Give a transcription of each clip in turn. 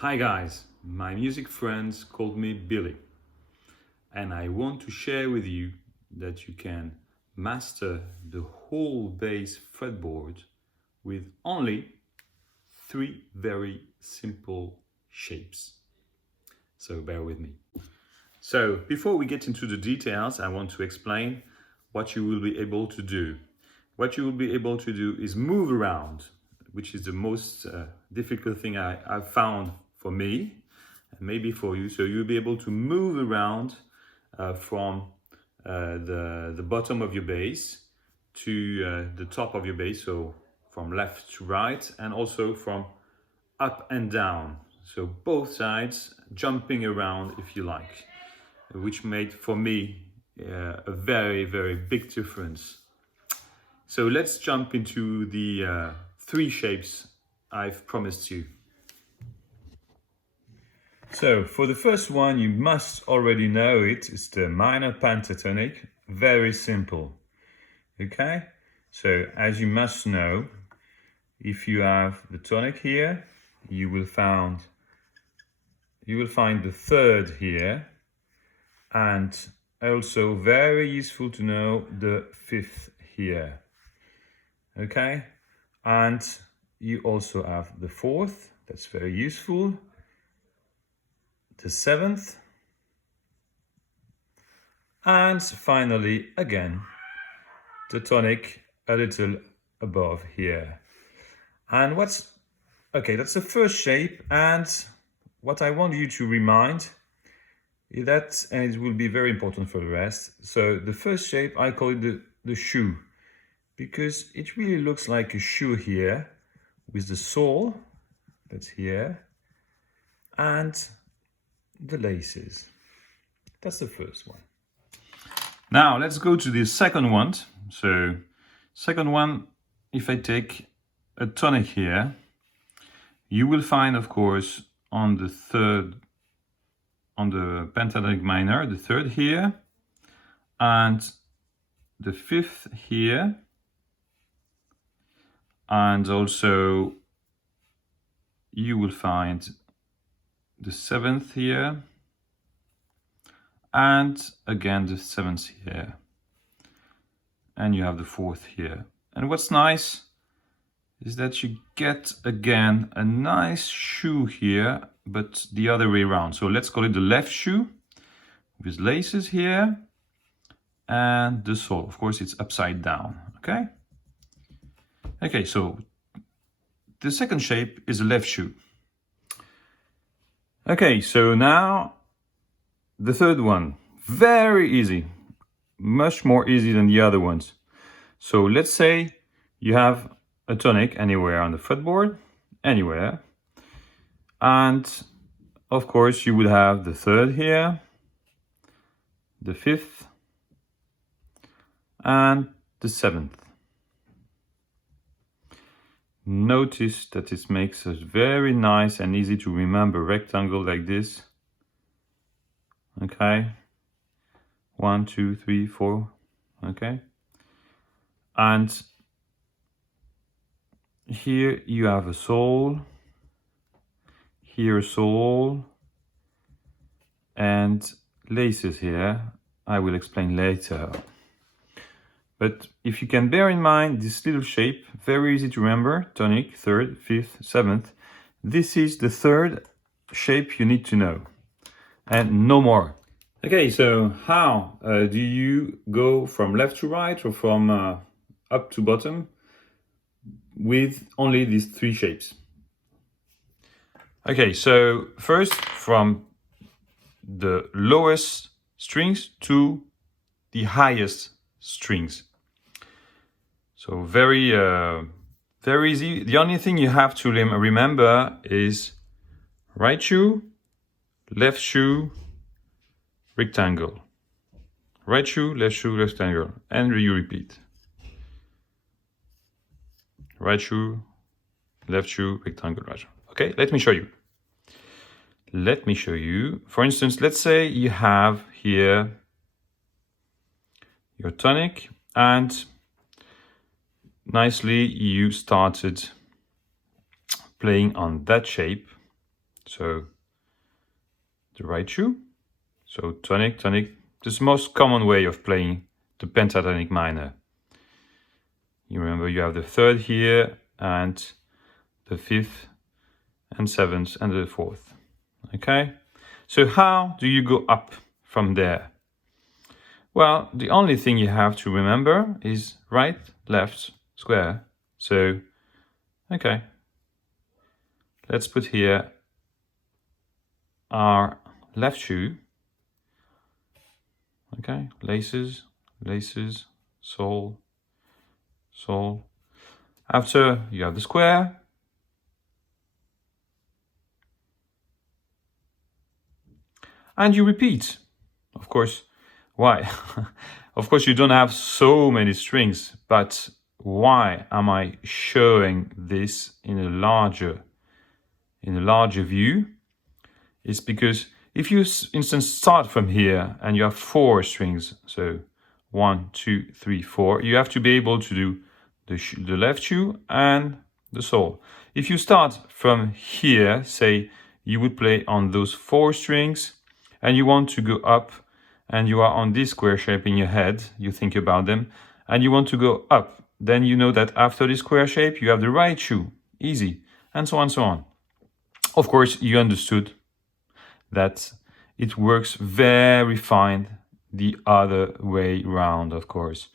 Hi guys, my music friends called me Billy, and I want to share with you that you can master the whole bass fretboard with only 3 very simple shapes. So bear with me. So before we get into the details, I want to explain what you will be able to do. What you will be able to do is move around, which is the most difficult thing I've found for me and maybe for you. So you'll be able to move around from the bottom of your bass to the top of your bass, so from left to right, and also from up and down, so both sides jumping around if you like, which made for me a very big difference. So let's jump into the 3 shapes I've promised you. So for the first one, you must already know it. It's the minor pentatonic. Very simple. Okay? So as you must know, if you have the tonic here, you will find the third here, and also very useful to know the fifth here. Okay? And you also have the fourth. That's very useful. The seventh, and finally again the tonic a little above here. And that's the first shape, and what I want you to remind is that, and it will be very important for the rest, so the first shape I call it the shoe, because it really looks like a shoe here with the sole that's here and the laces. That's the first one. Now let's go to the second one. So second one, if I take a tonic here, you will find, of course, on the pentatonic minor, the third here, and the fifth here, and also you will find the seventh here, and again the seventh here, and you have the fourth here. And what's nice is that you get again a nice shoe here, but the other way around. So let's call it the left shoe with laces here, and the sole, of course, it's upside down. Okay, so the second shape is a left shoe. Okay, so now the third one, very easy, much more easy than the other ones. So let's say you have a tonic anywhere on the fretboard, anywhere, and of course you would have the third here, the fifth, and the seventh. Notice that it makes a very nice and easy to remember rectangle like this. Okay, 1, 2, 3, 4. Okay, and here you have a sole, here a sole, and laces here. I will explain later. But if you can bear in mind this little shape, very easy to remember, tonic, third, fifth, seventh. This is the third shape you need to know, and no more. Okay, so how do you go from left to right or from up to bottom with only these 3 shapes? Okay, so first from the lowest strings to the highest strings. So very easy. The only thing you have to remember is right shoe, left shoe, rectangle. Right shoe, rectangle. And you repeat. Right shoe, left shoe, rectangle, right shoe. Okay, let me show you. For instance, let's say you have here your tonic, and nicely you started playing on that shape. So the right shoe. So tonic, tonic. This is the most common way of playing the pentatonic minor. You remember you have the third here and the fifth and seventh and the fourth. Okay? So how do you go up from there? Well, the only thing you have to remember is right, left, square. So, okay. Let's put here our left shoe. Okay, laces, laces, sole, sole. After you have the square. And you repeat. Of course, why? Of course, you don't have so many strings, but why am I showing this in a larger view? It's because if you, instance, start from here and you have 4 strings, so 1, 2, 3, 4, you have to be able to do the left shoe and the sole. If you start from here, say you would play on those 4 strings and you want to go up and you are on this square shape in your head, you think about them, and you want to go up, then you know that after this square shape, you have the right shoe, easy, and so on and so on. Of course, you understood that it works very fine the other way round, of course.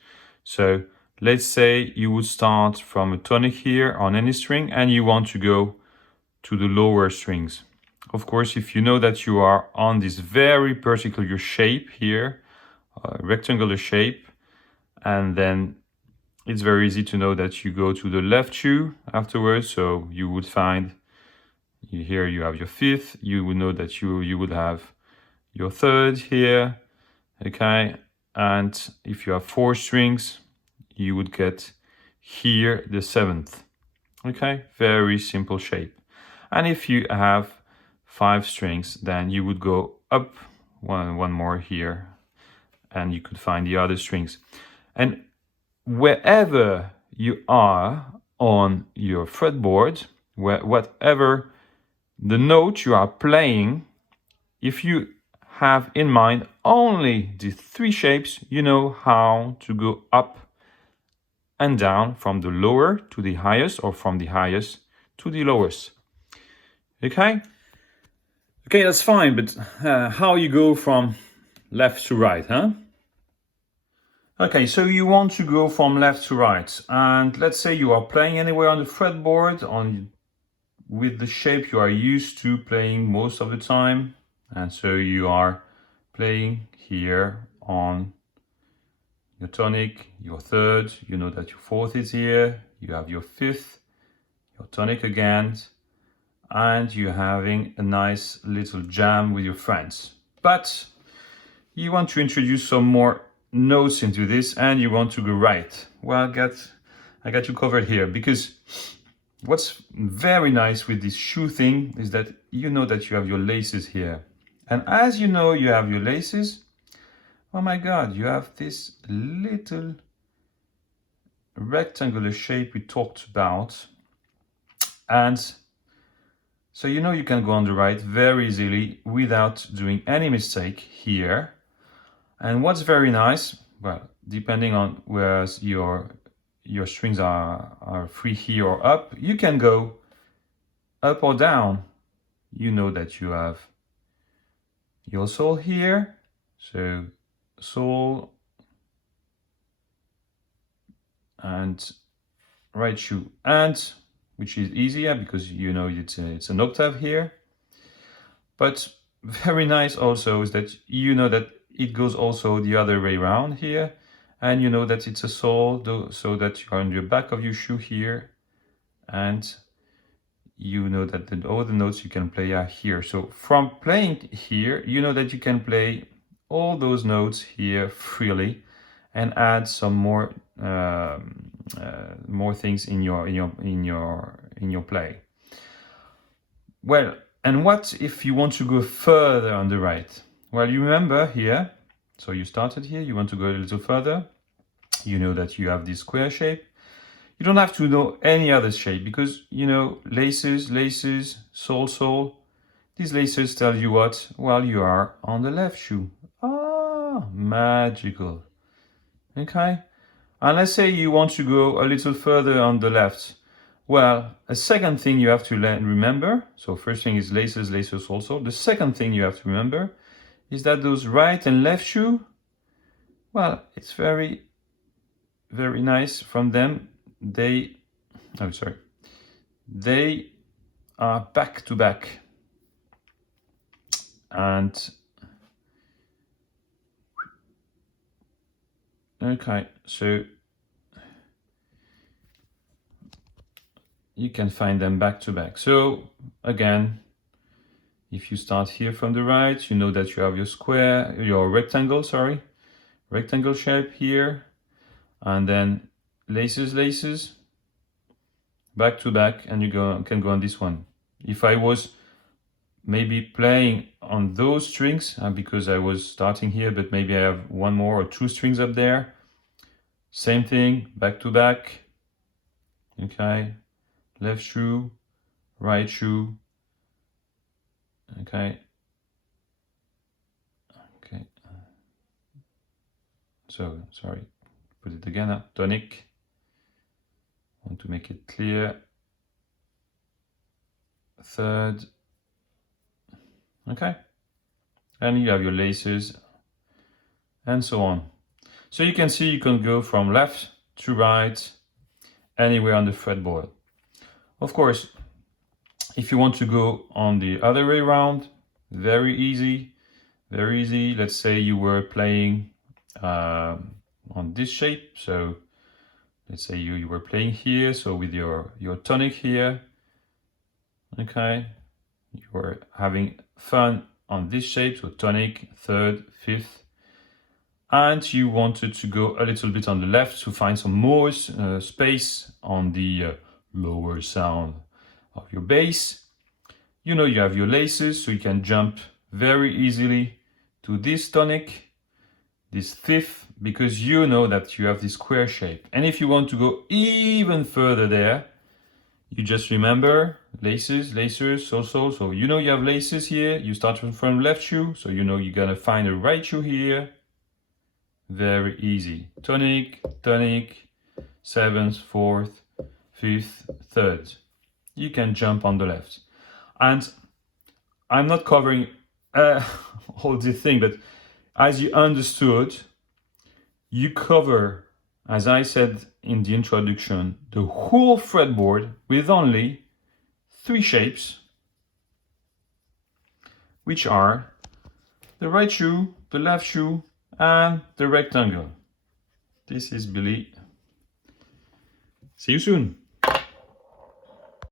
So let's say you would start from a tonic here on any string and you want to go to the lower strings. Of course, if you know that you are on this very particular shape here, rectangular shape, and then it's very easy to know that you go to the left shoe afterwards. So you would find here you have your fifth, you would know that you would have your third here, okay? And if you have 4 strings, you would get here the 7th, okay? Very simple shape. And if you have 5 strings, then you would go up one more here, and you could find the other strings. And wherever you are on your fretboard, whatever the note you are playing, if you have in mind only the 3 shapes, you know how to go up and down from the lower to the highest or from the highest to the lowest. Okay? Okay, that's fine, but how you go from left to right, huh? Okay, so you want to go from left to right, and let's say you are playing anywhere on the fretboard with the shape you are used to playing most of the time, and so you are playing here on your tonic, your third, you know that your fourth is here, you have your fifth, your tonic again, and you're having a nice little jam with your friends. But you want to introduce some more notes into this and you want to go right. Well, I got you covered here, because what's very nice with this shoe thing is that you know that you have your laces here. And as you know you have your laces, oh my God, you have this little rectangular shape we talked about. And so you know you can go on the right very easily without doing any mistake here. And what's very nice, well, depending on where your strings are free here or up, you can go up or down. You know that you have your sole here, so sole and right shoe, and which is easier because you know it's an octave here. But very nice also is that you know that it goes also the other way around here, and you know that it's a sole, so that you're on the back of your shoe here, and you know that all the notes you can play are here. So from playing here, you know that you can play all those notes here freely and add some more things in your play. Well, and what if you want to go further on the right? Well, you remember here, so you started here, you want to go a little further. You know that you have this square shape. You don't have to know any other shape because, you know, laces, sole, These laces tell you what? Well, you are on the left shoe. Ah, magical. Okay? And let's say you want to go a little further on the left. Well, a second thing you have to remember, so first thing is laces, laces also. The second thing you have to remember is that those right and left shoe, well, it's very, very nice from them. They are back to back. And okay, so you can find them back to back. So again, if you start here from the right, you know that you have your rectangle shape here, and then laces, laces, back to back, and you can go on this one. If I was maybe playing on those strings, because I was starting here, but maybe I have one more or two strings up there, same thing, back to back, okay, left shoe, right shoe, okay, so sorry, put it again, tonic, want to make it clear, third, okay, and you have your laces and so on. So you can see you can go from left to right anywhere on the fretboard. Of course, if you want to go on the other way around, very easy, very easy. Let's say you were playing on this shape, so let's say you were playing here, so with your tonic here, okay, you were having fun on this shape, so tonic, third, fifth, and you wanted to go a little bit on the left to find some more space on the lower sound of your bass. You know you have your laces, so you can jump very easily to this tonic, this fifth, because you know that you have this square shape. And if you want to go even further there, you just remember laces, laces also. So you know you have laces here, you start from left shoe, so you know you're gonna find a right shoe here. Very easy. Tonic, tonic, seventh, fourth, fifth, third. You can jump on the left. And I'm not covering all the thing, but as you understood, you cover, as I said in the introduction, the whole fretboard with only 3 shapes, which are the right shoe, the left shoe, and the rectangle. This is Billy. See you soon.